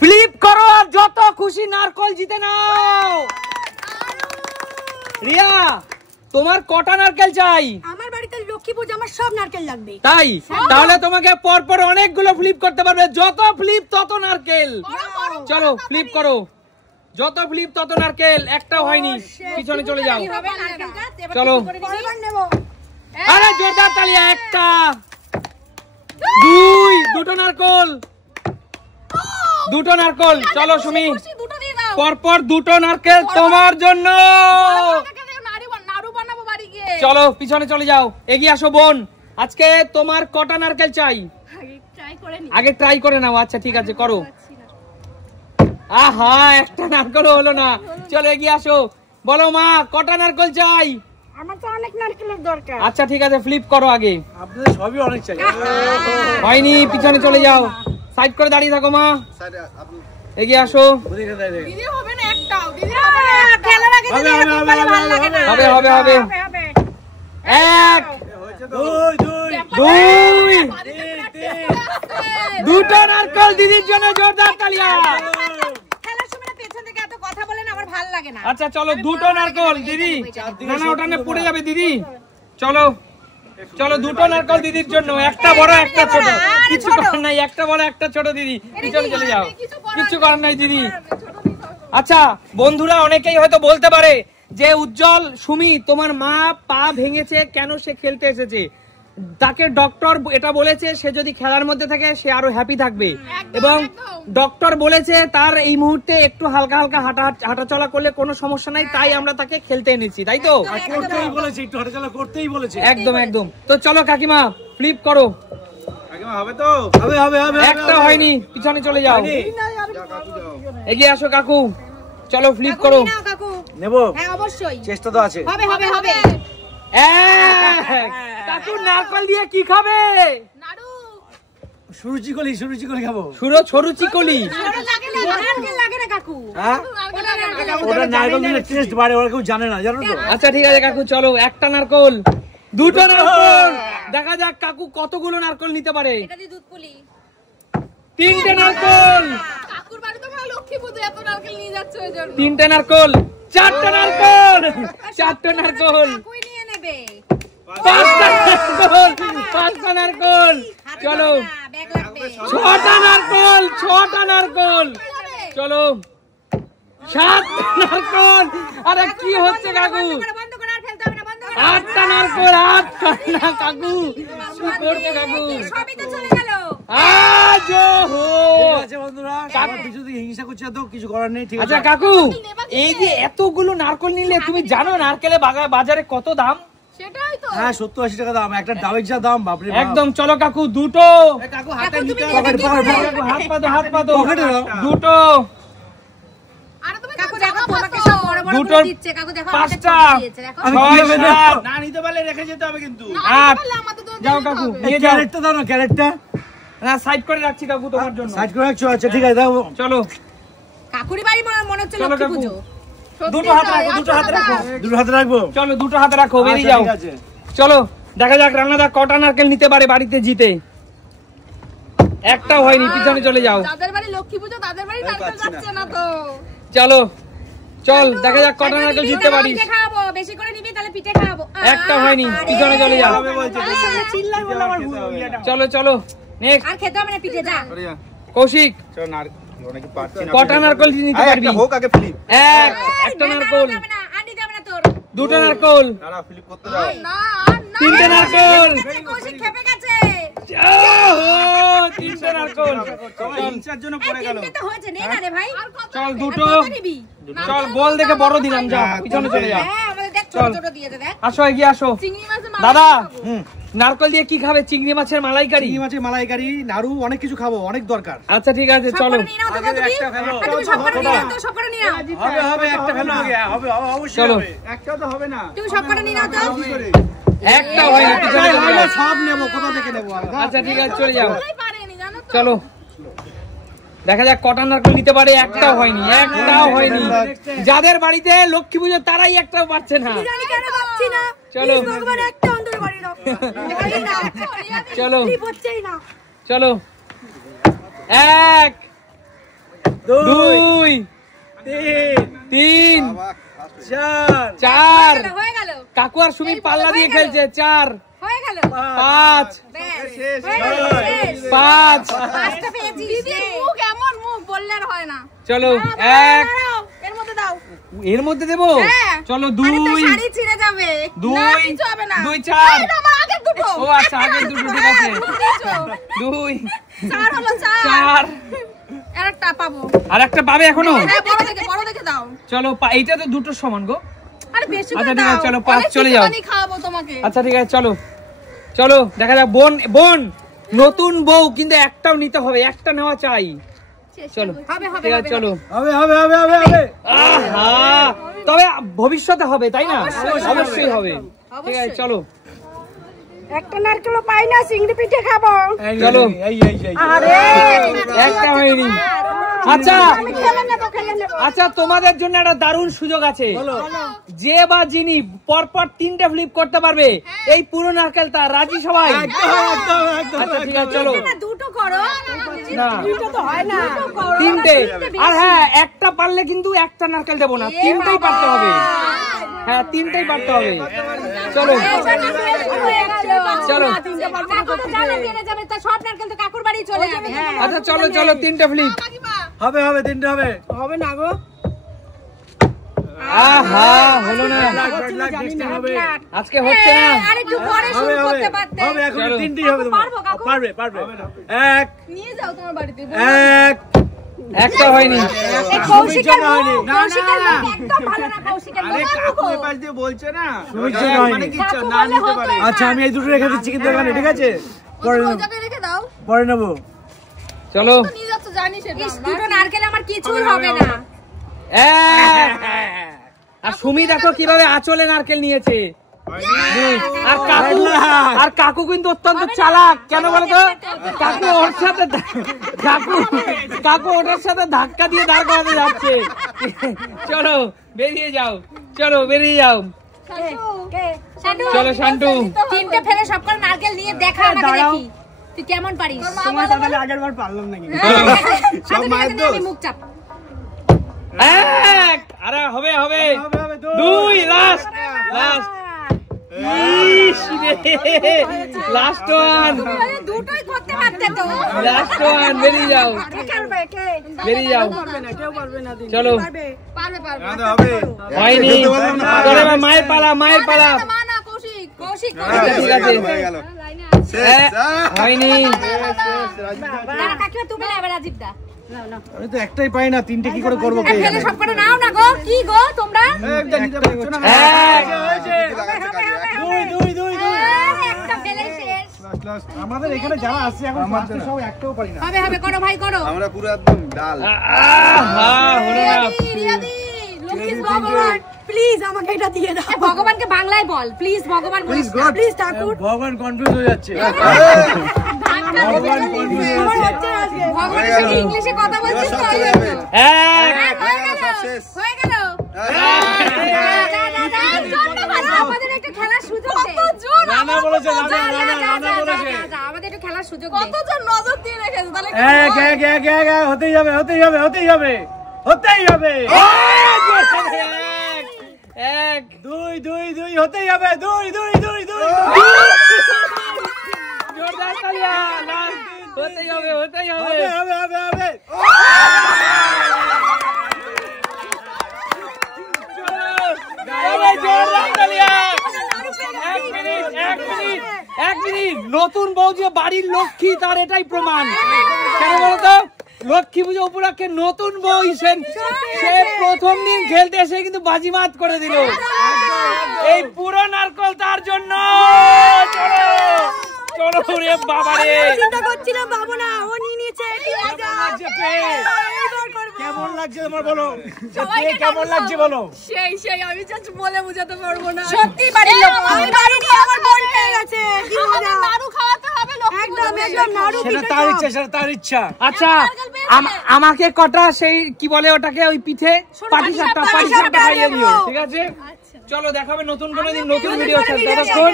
Flip করো আর যত খুশি নারকল জিতে নাও। রিয়া তোমার কটা নারকেল চাই? আমার বাড়িতে লক্ষ্মী পূজা, আমার সব নারকেল লাগবে। তাই? তাহলে তোমাকে পরপর অনেকগুলো ফ্লিপ করতে পারবে, যত ফ্লিপ তত নারকেল। চলো ফ্লিপ করো, যত ফ্লিপ তত নারকেল। একটাও হয়নি, পিছনে চলে যাও। চলো আরে জোরদার তালি। একটা, দুটো নারকল, দুটো নারকল। চলো সুমি, পরপর দুটো নারকেল তোমার জন্য। চলো পিছনে চলে যাও, এগিয়ে আসো বোন। আজকে তোমার কটা নারকেল চাই? আগে ট্রাই করে নাও। আচ্ছা ঠিক আছে, করো। আহা, একটা নারকেলও হলো না। চলো এগিয়ে আসো, বলো মা কটা নারকেল চাই? আমার তো অনেক নারকেলের দরকার। আচ্ছা ঠিক আছে, ফ্লিপ করো আগে। আপনাদের সবই অনেক চাই। হয়নি, পিছনে চলে যাও। সাইড করে দাঁড়িয়ে থাকো মা, এগিয়ে আসো। দিদি হবে না একটাও, দিদি হবে না। খেলার আগে যদি এরকম বলে ভালো লাগে না। হবে হবে হবে। এক, দুই, দুটো নারকেল দিদির জন্য জোরদার তালিয়া। খেলার সময় পেছন থেকে এত কথা বলেন, আমার ভালো লাগে না। আচ্ছা চলো, দুটো নারকেল দিদি। না না, ওটা নিয়ে পড়ে যাবে দিদি। চলো চলো, দুটো নারকেল দিদির জন্য, একটা বড় একটা ছোট। কিছু করার নাই, একটা বড় একটা ছোট দিদি। পিছনে চলে যাও, কিছু করার নাই দিদি। আচ্ছা বন্ধুরা, অনেকেই হয়তো বলতে পারে যে উজ্জ্বল, সুমি তোমার মা পা ভেঙেছে, কেন সে খেলতে এসেছে? তাকে ডক্টর এটা বলেছে সে যদি খেলার মধ্যে থাকে সে আরো হ্যাপি থাকবে, এবং ডক্টর বলেছে তার এই মুহূর্তে একটু হালকা হালকা হাঁটাচলা করলে কোনো সমস্যা নাই, তাই আমরা তাকে খেলতে এনেছি, তাই তো? করতেই বলেছে, একটু হাঁটাচলা করতেই বলেছে। একদম একদম। তো চলো কাকিমা ফ্লিপ করো। কাকিমা হবে তো? হবে হবে হবে। একটা হয়নি, পিছনে চলে যাও, এগিয়ে আসো কাকু। চলো ফ্লিপ করো। নেবো? হ্যাঁ অবশ্যই, চেষ্টা তো আছে। হবে হবে হবে। কাকু নারকেল দিয়ে কি খাবে? সুরুচিকলি, সুরুচিকলি খাবো। সরু চিকলি। নারকেল লাগে না কাকু। হ্যাঁ, ওটা নারকেল দিলে টেস্ট বাড়ে, ওরা কেউ জানে না, জানো তো? আচ্ছা ঠিক আছে কাকু, চলো একটা নারকেল, দুটো নারকেল। দেখা যাক কাকু কতগুলো নারকেল নিতে পারে। এটা দিয়ে দুধ পুলি। তিনটে নারকেল। কাকুর বাড়ি তো লক্ষ্মী পূজা, এত নারকেল নিয়ে যাচ্ছে ওই জন্য। তিনটে নারকেল, চারটে নারকেল, চারটে নারকেল, কাকুই নিয়ে নেবে। পাঁচটা নারকেল। চলো ব্যাগ লাগবে। ছটা নারকেল, ছটা নারকেল। চলো সাতটা নারকেল। আরে কি হচ্ছে কাকু? বন্ধ করে আর ফেলতে হবে না, বন্ধ করে। আটটা নারকেল, আটটা না কাকু, কি করছে কাকু? সবই তো চলে গেল। আজ হো। ঠিক আছে বন্ধুরা, আমার পিছু থেকে হিংসা করছে তো, কিছু করার নেই। ঠিক আছে। আচ্ছা কাকু, এই যে এতগুলো নারকেল নিলে, তুমি জানো নারকেলের বাজারে কত দাম? সেটাই তো। হ্যাঁ 70-80 টাকা দাম, একটা ডাবের যা দাম, বাপরে বাপ। একদম। চলো কাকু, দুটো। কাকু হাতে নিতে পকেট, হাত পাতো, হাত পাতো। পকেটে দাও। দুটো। আরে তুমি কাকু দেখো, তোমাকে সব বড় বড় দুটো, করে দিচ্ছে। কাকু দেখো, আমাকে পাঁচটা, ছোট দিয়েছে, দেখো। আমি ছয়, কিভাবে দেব? সাত, না নিতে পারলে রেখে যেতে হবে কিন্তু। আট। যাও কাকু, নিয়ে যাও। ক্যারেটটা দাও না, ক্যারেটটা। না সাইড করে রাখছি কাকু তোমার জন্য। সাইড করে রাখছো? আচ্ছা ঠিক আছে, দাও। চলো কাকুরি বাড়ি মনে হচ্ছে চলো লক্ষ্মী কাকু, পূজো। দুটো হাতে রাখো, দুটো হাতে রাখো। দুটো হাতে রাখবো? চলো দুটো হাতে রাখো, বেরিয়ে আচ্ছা, যাও। ঠিক আছে। চলো দেখা যাক রান্নাদা কটা নারকেল নিতে পারে বাড়িতে জিতে। একটাও হয়নি, পিছনে চলে যাও। তাদের বাড়ি লক্ষ্মী পূজো, তাদের বাড়ি নারকেল যাচ্ছে না তো। চলো চল দেখা যাক কটা নারকেল জিততে পারিস। পিঠে খাওয়াবো, বেশি করে নিবি তাহলে পিঠে খাওয়াবো। একটা হয়নি, পিছনে চলে যাও। চিল্লাই বলে আমার ভুল। চলো চলো নেক্সট। আর খেতে হবে না পিঠে, যা। কৌশিক কটা নারকেল নিতে পারবি? একটা নারকেল, হবে না, আর নিতে হবে না তোর। দুটো নারকেল, না, তিনটে নারকেল। কৌশিক খেপে গেছে। তিনটে নারকেল। হিংসার জন্য পড়ে গেল। তিনটে তো হয়েছে, নে না রে ভাই। চল দুটো। আর কত নিবি? চল বল দেখে বড় দিলাম, যা পিছনে চলে যাও। হ্যাঁ, আমাদের দেখ ছোট ছোট দিয়ে দে, দেখ। আসো এগিয়ে আসো। চিংড়ি মাছের দাদা নারকেল দিয়ে কি খাবে? চিংড়ি মাছের মালাইকারি। চিংড়ি মাছের মালাইকারি, নাড়ু, অনেক কিছু খাবো, অনেক দরকার। আচ্ছা ঠিক আছে চলো। সবকটা নিয়ে নাও তো তুমি। তুমি সবকটা নিয়ে নাও তো, সবকটা নিয়ে নাও। হবে হবে, একটা ফেলো আগে। হবে অবশ্যই চলো। হবে। একটাও তো হবে না। তুমি সবকটা নিয়ে নাও তো। একটা হয়নি, পিছনে চলে যাও। সব নেবো, কোথা থেকে নেবো? আচ্ছা ঠিক আছে চলে যাও। পারেনি জানো তো। চলো দেখা যাক কটা নারকেল নিতে পারে। একটাও হয়নি, একটাও হয়নি। যাদের বাড়িতে লক্ষ্মী পুজো তারাই একটাও পাচ্ছে না। জানি কেন পাচ্ছি না। চলো ভগবান একটা অন্তরে বাড়ি দাও। চলো ঠিক হচ্ছেই না। চলো। এক, 2 3 4 হয়ে গেল কাকু আর সুমি পাল্লা দিয়ে খেলছে 4 হয়ে গেল 5 শেষ 5 পাঁচটা পেয়েছি দিদির মুখ এমন মুখ বললে আর হয় না চলো 1 এর মধ্যে দাও এর মধ্যে দেবো চলো 2 শাড়ি ছিঁড়ে যাবে 2 না কিছু হবে না 2 4 আমার আগের দুটো ও আচ্ছা আগের দুটো ঠিক আছে 2 চার হলো 4 আরেকটা পাবো আর একটা পাবে এখনো হ্যাঁ বড় দেখে দাও চলো এইটা তো দুটো সমান গো আরে বেশি আচ্ছা করে ঠিক আছে দাও চলো 5 চলে যাও পানি খাওয়াবো তোমাকে আচ্ছা ঠিক আছে চলো চলো দেখা যাক বোন নতুন বউ কিন্তু একটাও নিতে হবে একটা নেওয়া চাই চলো হবে ঠিক আছে চলো হবে আহা তবে ভবিষ্যতে হবে তাই না অবশ্যই হবে ঠিক আছে চলো একটা নারকেলও পাই না চিংড়ি পিঠে খাবো চলো আরে একটা হয়নি আচ্ছা খেলে নেব আচ্ছা তোমাদের জন্য একটা দারুণ সুযোগ আছে যে বা যিনি পরপর 3টে ফ্লিপ করতে পারবে এই পুরো নারকেলটা রাজি সবাই আচ্ছা ঠিক আছে চলো দুটো করো না দুটো তো হয় না 3টে আর হ্যাঁ একটা পারলে কিন্তু একটা নারকেল দেবো না 3টেই পারতে হবে হ্যাঁ 3টেই পারতে হবে চলো চলো সব নারকেল তো কাকুর বাড়ি চলে যাবে আচ্ছা চলো চলো 3টে ফ্লিপ হবে 3টে হবে না গো আহা হলো না আজকে হচ্ছে না আরেকটু পরে শুরু করতে পারতে হবে এখন চলো। 3টেই হবে পারবো কাকু পারবে 1 নিয়ে যাও তোমার বাড়িতে 1 একটা হয়নি এই কৌশিকের মুখ, কৌশিকের মুখ একদম ভালো না কৌশিকের মুখ। মানে কাকু বললে হতো। আচ্ছা আমি এই দুটো রেখে দিচ্ছি কিন্তু এখানে ঠিক আছে পরে ওই জায়গায় রেখে দাও পরে নেব চলো তো নিয়ে যাচ্ছ জানিস এটা দুটো নারকেল আমার কিছুই হবে না আর সুমি দেখো কিভাবে আঁচলে নারকেল নিয়েছে আর কাকু কিন্তু অত্যন্ত চালাক কেন বলতো কাকু ওর সাথে কাকু ওটার সাথে ধাক্কা দিয়ে দাঁড় করাতে যাচ্ছে চলো বেরিয়ে যাও চলো শান্টু তিনটে ফেলে সব করে নারকেল নিয়ে দেখা আমাকে দেখি তুই কেমন পারিস তোমার তাহলে আগের বার পারলাম নাকি সব মায়ের দোষ মুখ চাপ এক আরে হবে 2 লাস্ট লাস্ট ওয়ান দুটোই করতে পারতে তো লাস্ট ওয়ান বেরিয়ে যাও চলো পারবে হয়নি চলো এবার মায়ের পালা মা না কৌশিক ঠিক আছে হয়নি না কাকিমা তুমি না এবার রাজীব দা আমি তো একটাই পাই না 3টে কি করে করব কে ফেলে সব করে নাও না গো কি গো তোমরা দুই একটা ফেলে শেষ আমাদের এখানে যারা আসছে এখন মাস্টার সব একটাও পারি না হবে করো ভাই করো আমরা পুরো একদম ডাল হলো না রিয়াদি প্লিজ ভগবান প্লিজ আমাকে এটা দিয়ে দাও ভগবানকে বাংলায় বল প্লিজ ভগবান বলিস না প্লিজ ঠাকুর ভগবান কনফিউজ হয়ে যাচ্ছে ভগবান ভগবানের সাথে ইংলিশে কথা বলছিস তো হয়ে গেল আমাদের একটা খেলার সুযোগ রানা বলেছে আমাদের একটু খেলার সুযোগ কতজন নজর দিয়ে রেখেছে তাহলে এক হতেই হবে এক দুই হতেই হবে দুই জোরদার তালিয়া হতেই হবে হবে জোরদার তালিয়া এক মিনিট নতুন বউ যে বাড়ির লক্ষ্মী তার এটাই প্রমাণ কেন বলতো লক্ষ্মী পুজো উপলক্ষে নতুন বউ সে প্রথম দিন খেলতে এসে কিন্তু বাজিমাত করে দিল এই পুরো নারকল তার জন্য চলো রে বাবা রে চিন্তা করছিলাম বাবু না ও নিয়ে নিয়েছে কেমন লাগছে তোমার বলো কেমন লাগছে বলো সেই আমি জাস্ট বলে বোঝাতে পারবো না সত্যি বাড়ির লোক আমি বাড়ি নিয়ে আমার বোন পেয়ে গেছে কি মজা নাড়ু খাওয়াতে হবে একদম নাড়ু সেটা তার ইচ্ছা আচ্ছা আমাকে কটা সেই কি বলে ওটাকে ওই পিঠে পাটিসাপটা খাইয়ে দিও ঠিক আছে চলো দেখাবে নতুন কোনো দিন নতুন ভিডিও ততক্ষণ